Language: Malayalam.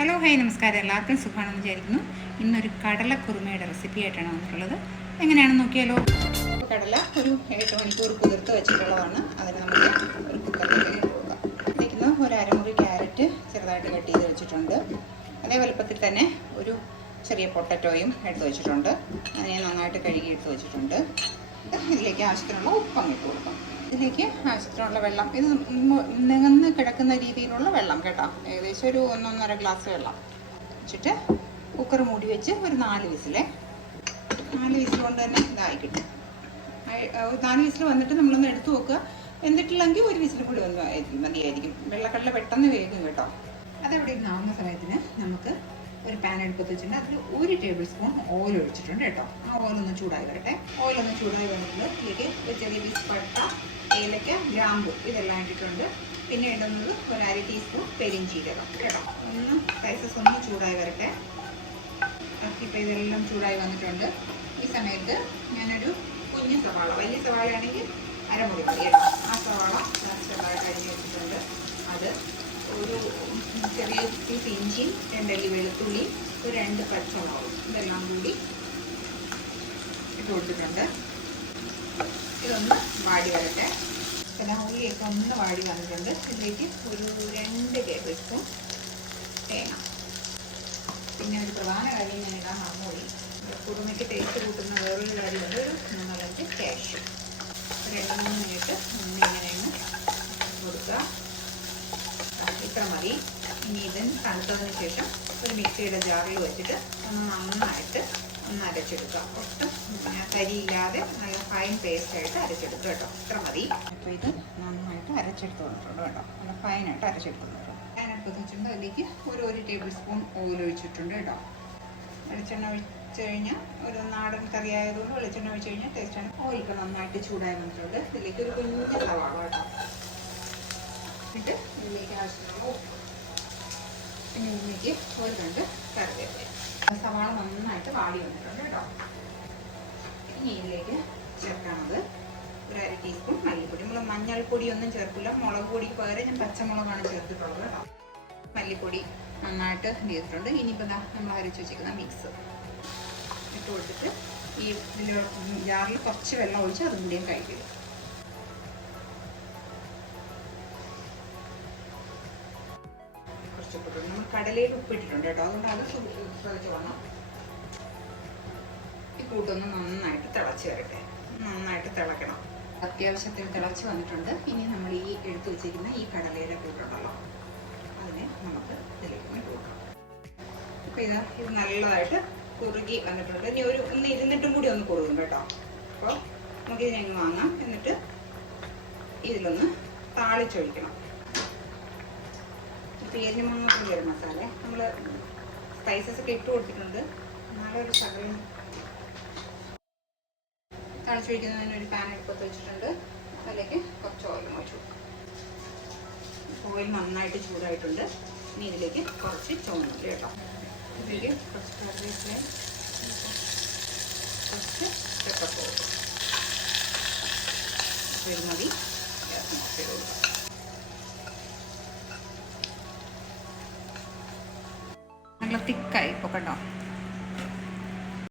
ഹലോ ഹായ് നമസ്കാരം, എല്ലാവർക്കും സുഖമാണെന്ന് വിചാരിക്കുന്നു. ഇന്നൊരു കടലക്കുറുമയുടെ റെസിപ്പി ആയിട്ടാണ് വന്നിട്ടുള്ളത്. എങ്ങനെയാണെന്ന് നോക്കിയാലോ. കടല ഒരു 8 മണിക്കൂർ കുതിർത്ത് വെച്ചിട്ടുള്ളതാണ്. അതിന് നമുക്ക് ഒരു കുക്കറിലേക്ക് ഇട്ട് കൊടുക്കാം. ഇതിലേക്ക് ഒരു അരമുറി ക്യാരറ്റ് ചെറുതായിട്ട് കട്ട് ചെയ്ത് വെച്ചിട്ടുണ്ട്. അതേ വലുപ്പത്തിൽ തന്നെ ഒരു ചെറിയ പൊട്ടറ്റോയും എടുത്ത് വെച്ചിട്ടുണ്ട്. അതിനെ നന്നായിട്ട് കഴുകി എടുത്ത് വെച്ചിട്ടുണ്ട്. ഇതിലേക്ക് ആവശ്യത്തിനുള്ള ഉപ്പങ്ങ് ഇട്ട് കൊടുക്കാം. ഇതിലേക്ക് ആവശ്യത്തിനുള്ള വെള്ളം, ഇത് നികന്ന് കിടക്കുന്ന രീതിയിലുള്ള വെള്ളം കേട്ടോ. ഏകദേശം ഒരു 1-1.5 ഗ്ലാസ് വെള്ളം വെച്ചിട്ട് കുക്കർ മൂടി വെച്ച് ഒരു 4 വിസിൽ കൊണ്ട് തന്നെ ഇതായി കിട്ടും. 4 വിസിൽ വന്നിട്ട് നമ്മളൊന്ന് എടുത്തു നോക്കുക. എന്നിട്ടില്ലെങ്കിൽ ഒരു വിസിൽ കൂടി മതിയായിരിക്കും. വെള്ളക്കടല പെട്ടെന്ന് വേഗം കേട്ടോ. അതെവിടെ ആവുന്ന സമയത്തിന് നമുക്ക് ഒരു പാൻ എടുപ്പത്ത് വെച്ചിട്ടുണ്ട്. അതിൽ 1 ടേബിൾ സ്പൂൺ ഓയിൽ ഒഴിച്ചിട്ടുണ്ട് കേട്ടോ. ആ ഓയിലൊന്ന് ചൂടായി വരട്ടെ. ഓയിലൊന്ന് ചൂടായി വന്നിട്ട് ഇതിലേക്ക് ഒരു ചെറിയ പീസ് പട്ട, ഏലക്ക, ഗ്രാമ്പു ഇതെല്ലാം ഇട്ടിട്ടുണ്ട്. പിന്നെ ഇടുന്നത് ഒരു 1/2 ടീസ്പൂൺ പെരിഞ്ചീരകം കേട്ടോ. ഒന്ന് സ്പൈസസ് ഒന്ന് ചൂടായി വരട്ടെ. ഇപ്പോൾ ഇതെല്ലാം ചൂടായി വന്നിട്ടുണ്ട്. ഈ സമയത്ത് ഞാനൊരു കുഞ്ഞു സവാള, വലിയ സവാളയാണെങ്കിൽ അരമുറി മതി കേട്ടോ. ആ സവാള ചെറുതായിട്ട് അരിഞ്ഞ് വെച്ചിട്ടുണ്ട്. അത് ഒരു ചെറിയ പീസ് ഇഞ്ചിയും 2 അല്ലി വെളുത്തുള്ളി, ഒരു 2 പച്ചമുളകും ഇതെല്ലാം കൂടി ഇട്ട് കൊടുത്തിട്ടുണ്ട്. ഇതൊന്ന് വാടി വരട്ടെ. പിന്നെ ഉള്ളിയൊക്കെ ഒന്ന് വാടി വന്നിട്ടുണ്ട്. ഇതിലേക്ക് ഒരു 2 ടേബിൾ സ്പൂൺ തേങ്ങ. പിന്നെ ഒരു പ്രധാന കാര്യം ഞാൻ ഇടാൻ മറന്നുപോയി. കുറുമയ്ക്ക് ടേസ്റ്റ് കൂട്ടുന്ന വേറൊരു കാര്യമുണ്ട്. ഒരു 3-4 കാഷ്യൂ. 2-3 മിനിറ്റ് ഇങ്ങനെയാണ് കൊടുക്കുക. ഇത്ര മതി. ഇനി ഇതിന് തണുത്തതിന് ശേഷം ഒരു മിക്സിയുടെ ജാറിൽ വെച്ചിട്ട് നന്നായിട്ട് അരച്ചെടുക്കുക. ഒട്ടും കരിയില്ലാതെ നല്ല ഫൈൻ പേസ്റ്റായിട്ട് അരച്ചെടുക്കുക കേട്ടോ. ഇത്ര മതി. അപ്പോൾ ഇത് നന്നായിട്ട് അരച്ചെടുത്ത് വന്നിട്ടുണ്ട് കേട്ടോ. നല്ല ഫൈനായിട്ട് അരച്ചെടുത്ത് വന്നിട്ടുണ്ട്. ഞാനെടുത്ത് വെച്ചിട്ടുണ്ട്. അതിലേക്ക് ഒരു ടേബിൾ സ്പൂൺ ഓയിൽ ഒഴിച്ചിട്ടുണ്ട് കേട്ടോ. വെളിച്ചെണ്ണ ഒഴിച്ച് കഴിഞ്ഞാൽ ഒരു നാടൻ കറി ആയതുകൊണ്ട് വെളിച്ചെണ്ണ ഒഴിച്ച് കഴിഞ്ഞാൽ ടേസ്റ്റാണ്. ഓയിലൊക്കെ നന്നായിട്ട് ചൂടായി വന്നിട്ടുണ്ട്. ഇതിലേക്ക് ഒരു കുഞ്ഞു സവാള കേട്ടോ എന്നിട്ട് ഇതിലേക്ക് ആവശ്യമുള്ള ഉപ്പ്, പിന്നെ ഇതിലേക്ക് ഒരു 2 കറിവേപ്പില. സവാള നന്നായിട്ട് വാടി വന്നിട്ടുണ്ട് കേട്ടോ. ഇനി ഇതിലേക്ക് ചേർക്കാനുള്ളത് ഒരു 1/2 ടീസ്പൂൺ മല്ലിപ്പൊടി. നമ്മൾ മഞ്ഞൾപ്പൊടി ഒന്നും ചേർക്കില്ല. മുളക് പൊടിക്ക് പകരം ഞാൻ പച്ചമുളകാണ് ചേർത്തിട്ടുള്ളത് കേട്ടോ. മല്ലിപ്പൊടി നന്നായിട്ട് ചെയ്തിട്ടുണ്ട്. ഇനിയിപ്പോൾ നമ്മൾ അരച്ച് വെച്ചിരിക്കുന്ന മിക്സ് ഇട്ട് കൊടുത്തിട്ട് ഈ ജാറിൽ കുറച്ച് വെള്ളം ഒഴിച്ച് അതും കൂടിയും കഴിക്കുക. നമ്മൾ കടലയിൽ ഉപ്പിട്ടിട്ടുണ്ട് കേട്ടോ. അതുകൊണ്ട് അത് ശ്രദ്ധിച്ച് വേണം. ഈ കൂട്ടൊന്ന് നന്നായിട്ട് തിളച്ച് വരട്ടെ. നന്നായിട്ട് തിളക്കണം. അത്യാവശ്യത്തിൽ തിളച്ച് വന്നിട്ടുണ്ട്. ഇനി നമ്മൾ ഈ എടുത്തു വെച്ചിരിക്കുന്ന ഈ കടലയുടെ കൂട്ടുണ്ടല്ലോ, അതിനെ നമുക്ക് ഇതിലേക്ക് ഇട്ട് കൊടുക്കാം. അപ്പോൾ ഇത് നല്ലതായിട്ട് കുറുകി വന്നിട്ടുണ്ട്. ഇനി ഒന്ന് ഇരുന്നിട്ടും കൂടി ഒന്ന് കുറുകും കേട്ടോ. അപ്പോൾ നമുക്കിതിനെ വാങ്ങാം. എന്നിട്ട് ഇതിലൊന്ന് താളിച്ചൊഴിക്കണം. പേരിന് മാത്രം ഗരം മസാല നമ്മൾ സ്പൈസസ് ഒക്കെ ഇട്ട് കൊടുത്തിട്ടുണ്ട്. നല്ലൊരു ശകലം തളിച്ചൊഴിക്കുന്നതിന് ഒരു പാൻ എടുപ്പത്ത് വെച്ചിട്ടുണ്ട്. അതിലേക്ക് കുറച്ച് ഓയിൽ ഒഴിച്ചു കൊടുക്കും. ഓയിൽ നന്നായിട്ട് ചൂടായിട്ടുണ്ട്. ഇനി ഇതിലേക്ക് കുറച്ച് ചുവന്നുള്ളി കേട്ടോ. ഇതിലേക്ക് കുറച്ച് കറിവേപ്പിലയും കുറച്ച് പെപ്പർപൗഡർ മതി. ഗ്യാസ് ഓഫ് ചെയ്ത് കൊടുക്കാം. നല്ല തിക്കായി ഇപ്പോൾ കേട്ടോ.